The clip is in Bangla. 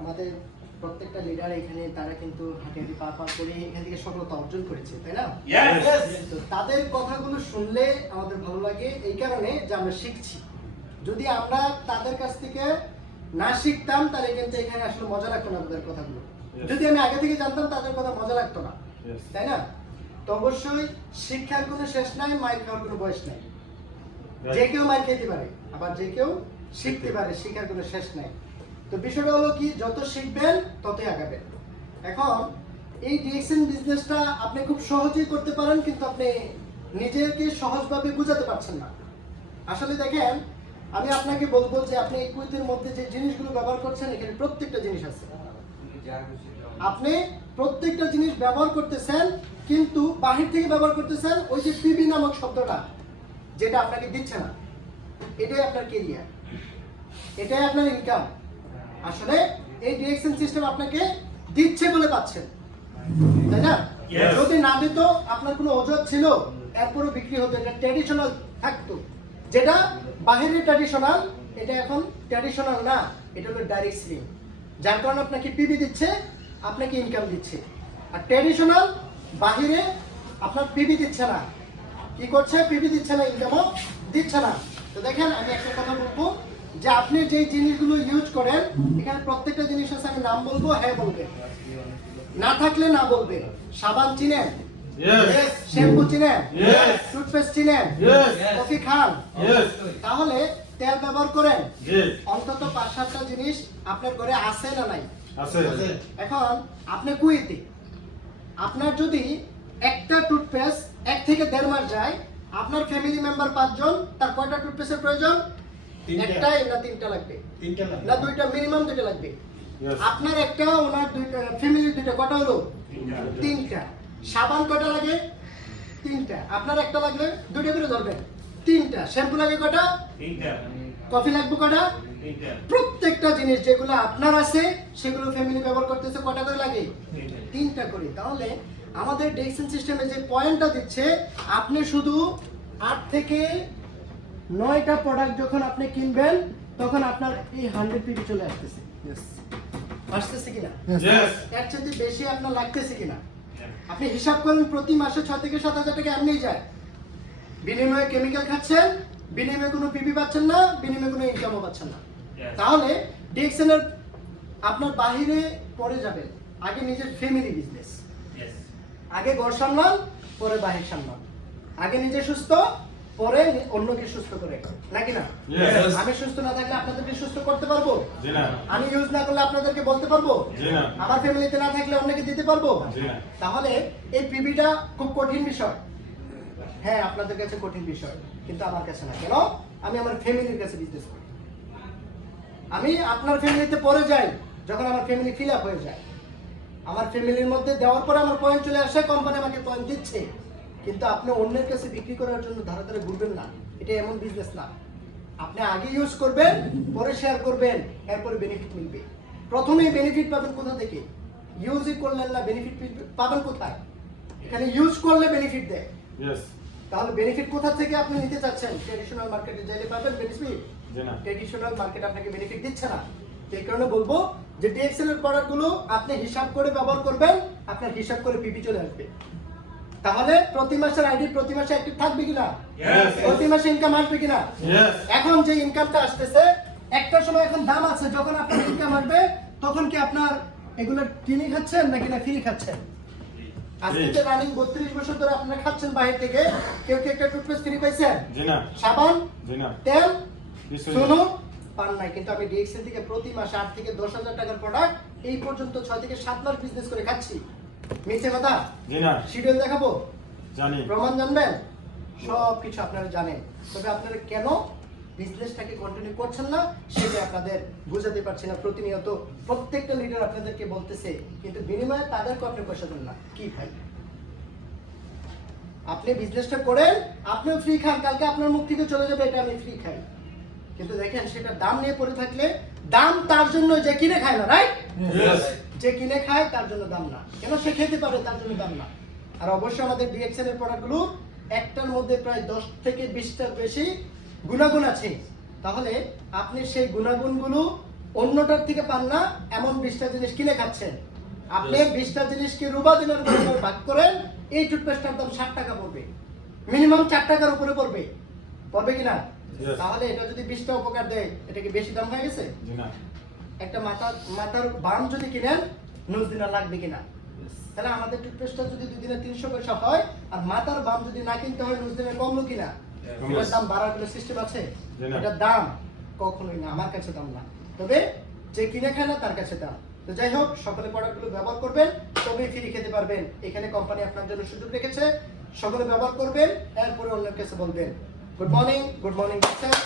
আমাদের প্রত্যেকটা লিডার এখানে তারা কিন্তু হাঁটি পা পা করে এখান থেকে সফলতা অর্জন করেছে, তাই না? তো তাদের কথাগুলো শুনলে আমাদের ভালো লাগে এই কারণে যে আমরা শিখছি। যদি আমরা তাদের কাছ থেকে না শিখতাম তাহলে কিন্তু এখানে আসলে মজা লাগতো না তাদের কথাগুলো। যদি আমি আগে থেকে জানতাম তাদের কথা মজা লাগতো না, তাই না? তো অবশ্যই শিক্ষার কোনো শেষ নাই, মাইর খাওয়ার কোনো বয়স নাই। যে কেউ মাইর খেতে পারে, আবার যে কেউ শিখতে পারে, শিক্ষার কোনো শেষ নাই। তো বিষয়টা হলো কি, যত শিখবেন ততই আগাবেন। এখন এই ডিএক্সএন বিজনেসটা আপনি খুব সহজেই করতে পারেন, কিন্তু আপনি নিজেকে সহজভাবে বুঝাতে পারছেন না। আসলে দেখেন, আমি আপনাকে বলবো যে আপনি এই কুইজের মধ্যে যে জিনিসগুলো ব্যবহার করছেন এখানে প্রত্যেকটা জিনিস আছে। আপনি প্রত্যেকটা জিনিস ব্যবহার করতেছেন, কিন্তু বাহির থেকে ব্যবহার করতেছেন ওই যে পিবি নামক শব্দটা, যেটা আপনাকে দিচ্ছে না। এটাই আপনার কেরিয়ার, এটাই আপনার ইনকাম। আসলে এই ডিএক্সএন সিস্টেম আপনাকে দিচ্ছে বলে পাচ্ছেন, তাই না? যদি না দিত, আপনার কোনো অজুহাত ছিল, এরপরও বিক্রি হতো। এটা ট্র্যাডিশনাল থাকতো, যেটা বাহিরের ট্র্যাডিশনাল, এটা এখন ট্র্যাডিশনাল না, এটা হলো ডাইরেক্ট সেলিং। যার কারণে আপনাকে পিবি দিচ্ছে, আপনাকে ইনকাম দিচ্ছে। আর ট্র্যাডিশনাল বাহিরে আপনার পিবি দিচ্ছে না, কি করছে? পিবি দিচ্ছে না, ইনকামও দিচ্ছে না। তো দেখেন, আমি একটা কথা বলবো যে আপনি যে জিনিসগুলো ইউজ করেন, এখানে প্রত্যেকটা জিনিস আছে, আমি নাম বলবো, হ্যাঁ বলবেন, না থাকলে না বলবেন। সাবান চিনেন? শ্যাম্পু চিনেন? টুথপেস্ট চিনেন? কফি খান? তাহলে তেল ব্যবহার করেন? অন্তত 5-7টা জিনিস আপনার ঘরে আছে না নাই? এখন আপনি কুয়েতে, আপনার যদি একটা টুথপেস্ট 1 থেকে 1.5 মাস যায়, আপনার ফ্যামিলি মেম্বার 5 জন, তার কয়টা টুথপেস্টের প্রয়োজন? একটাই না 3টা লাগবে? না 2টা, মিনিমাম 2টা লাগবে। আপনার একটা, ওনার 2টা, ফ্যামিলির 2টা, কটা হলো? 3টা। সাবান কয়টা লাগে? 3টা। আপনার একটা লাগলে 2টা করে ধরবেন, 3টা। শ্যাম্পু লাগে কয়টা? 3টা। কফি লাগবে কয়টা? 3টা। প্রত্যেকটা জিনিস যেগুলো আপনার আছে সেগুলো ফ্যামিলি ব্যবহার করতেছে, কয়টা করে লাগে? 3টা করে। তাহলে আমাদের ডিএক্সএন সিস্টেমে যে পয়েন্টটা দিচ্ছে, আপনি শুধু 8 থেকে 9টা প্রোডাক্ট যখন আপনি কিনবেন, তখন আপনার এই 100 পিবি চলে আসতেছে। আসতেছে কিনা? এর চেয়ে বেশি আপনার লাগতেছে কিনা? আপনি হিসাব করেন, প্রতি মাসে 6 থেকে 7,000 টাকা এমনিই যায়। বিনিময়ে কেমিক্যাল খাচ্ছেন, বিনিময়ে কোনো পিবি পাচ্ছেন না, বিনিময়ে কোনো ইনকামও পাচ্ছেন না। তাহলে ডিএক্সএন এর আপনার বাহিরে পড়ে যাবেন। আগে নিজের ফ্যামিলি বিজনেস, আগে ঘর সামলান, পরে বাহির সামলান। আগে নিজে সুস্থ, পরে অন্যকে সুস্থ করে, নাকি না? আমি সুস্থ না থাকলে আপনাদেরকে সুস্থ করতে পারবো? আমি ইউজ না করলে আপনাদেরকে বলতে পারবো? আমার ফ্যামিলিতে না থাকলে অন্যকে দিতে পারবো? তাহলে এই পিবিটা খুব কঠিন বিষয়। হ্যাঁ, আপনাদের কাছে কঠিন বিষয়, কিন্তু আমার কাছে না। কেন? আমি আমার ফ্যামিলির কাছে বিজনেস করি। আমি আপনার ফ্যামিলিতে পরে যাই যখন আমার ফ্যামিলি ফিল আপ হয়ে যায়। আমার ফ্যামিলির মধ্যে দেওয়ার পরে আমার পয়েন্ট চলে আসে, কোম্পানি আমাকে পয়েন্ট দিচ্ছে। কিন্তু আপনি অন্যের কাছে বিক্রি করার জন্য ধারে ধারে ঘুরবেন না, এটা এমন বিজনেস না। আপনি আগে ইউজ করবেন, পরে শেয়ার করবেন, এরপরে বেনিফিট মিলবে। প্রথমে বেনিফিট পাবেন কোথা থেকে? ইউজই করলেন না, বেনিফিট পাবেন কোথায়? এখানে ইউজ করলে বেনিফিট দেয়। তাহলে বেনিফিট কোথা থেকে আপনি নিতে চাচ্ছেন? ট্র্যাডিশনাল মার্কেটে যাইলে পাবেন বেনিফিট? ট্র্যাডিশনাল মার্কেট আপনাকে বেনিফিট দিচ্ছে না। এই কারণে বলবো যে ডিএক্সএন এর প্রোডাক্টগুলো আপনি হিসাব করে ব্যবহার করবেন, আপনার হিসাব করে পিপি চলে আসবে। তাহলে প্রতি মাসের আইডি প্রতি মাসে অ্যাক্টিভ থাকবে কিনা? প্রতি মাসে ইনকাম আসবে কিনা? এখন যে ইনকামটা আসতেছে, একটা সময় এখন দাম আছে, যখন আপনার ইনকাম আসবে তখন কি আপনার এগুলো কিনে খাচ্ছেন নাকি না ফ্রি খাচ্ছেন? আজকে রানিং 32 বছর ধরে আপনারা খাচ্ছেন বাইরে থেকে, কেউ কি একটা টুথপেস্ট ফ্রি পাইছেন? সাবান, তেল, শুনো পান নাই। কিন্তু আমি ডিএক্সএন থেকে প্রতি মাসে 8 থেকে 10,000 টাকার প্রোডাক্ট এই পর্যন্ত 6 থেকে 7 মাস বিজনেস করে খাচ্ছি। মিথ্যে কথা? শিডিউল দেখাবো, জানি, প্রমাণ জানবেন, সব কিছু আপনারা জানেন। তবে আপনারা কেন বিজনেসটাকে কন্টিনিউ করছেন না সেটা আপনাদের বুঝাতে পারছি না। প্রতিনিয়ত প্রত্যেকটা লিডার আপনাদেরকে বলতেছে, কিন্তু বিনিময়ে তাদেরকে আপনি পয়সা দেন না। কি ভাই, আপনি বিজনেসটা করেন, আপনিও ফ্রি খান, কালকে আপনার মুখ থেকে চলে যাবে এটা আমি ফ্রি খাই। কিন্তু দেখেন, সেটা দাম নিয়ে পড়ে থাকলে দাম তার জন্য যে কিনে খায় না, রাইট? যে কিনে খায় তার জন্য দাম না, কেন? সে খেতে পারে, তার জন্য দাম না। আর অবশ্যই আমাদের ডিএক্সএন এর প্রোডাক্টগুলো একটার মধ্যে প্রায় 10 থেকে 20টার বেশি গুণাগুণ আছে। তাহলে আপনি সেই গুণাগুণগুলো অন্যটার থেকে পান না এমন 20টা জিনিস কিনে খাচ্ছেন। আপনি 20টা জিনিসকে রুবা দিনের ভাগ করেন, এই টুথপেস্টটার দাম 60 টাকা পড়বে, মিনিমাম 4 টাকার উপরে পড়বে, পড়বে কিনা? তাহলে এটা যদি 20টা উপকার দেয়, এটা কি বেশি দাম হয়ে গেছে? একটা মাথার বাম যদি কিনেন, নুজ দিনা লাগবে কিনা? তাহলে আমাদের টুথপেস্টটা যদি 2 দিনে 300 পয়সা হয়, আর মাথার বাম যদি না কিনতে হয়, নুজ দিনে কমলো কিনা? এটার দাম বাড়ার কোনো সিস্টেম আছে? এটার দাম কখনোই না, আমার কাছে দাম না, তবে যে কিনে খায় না তার কাছে দাম। তো যাই হোক, সকলে প্রোডাক্টগুলো ব্যবহার করবেন, তবেই ফ্রি খেতে পারবেন। এখানে কোম্পানি আপনার জন্য সুযোগ রেখেছে, সকলে ব্যবহার করবেন, এরপরে অন্যের কাছে বলবেন। Good morning, good morning sir.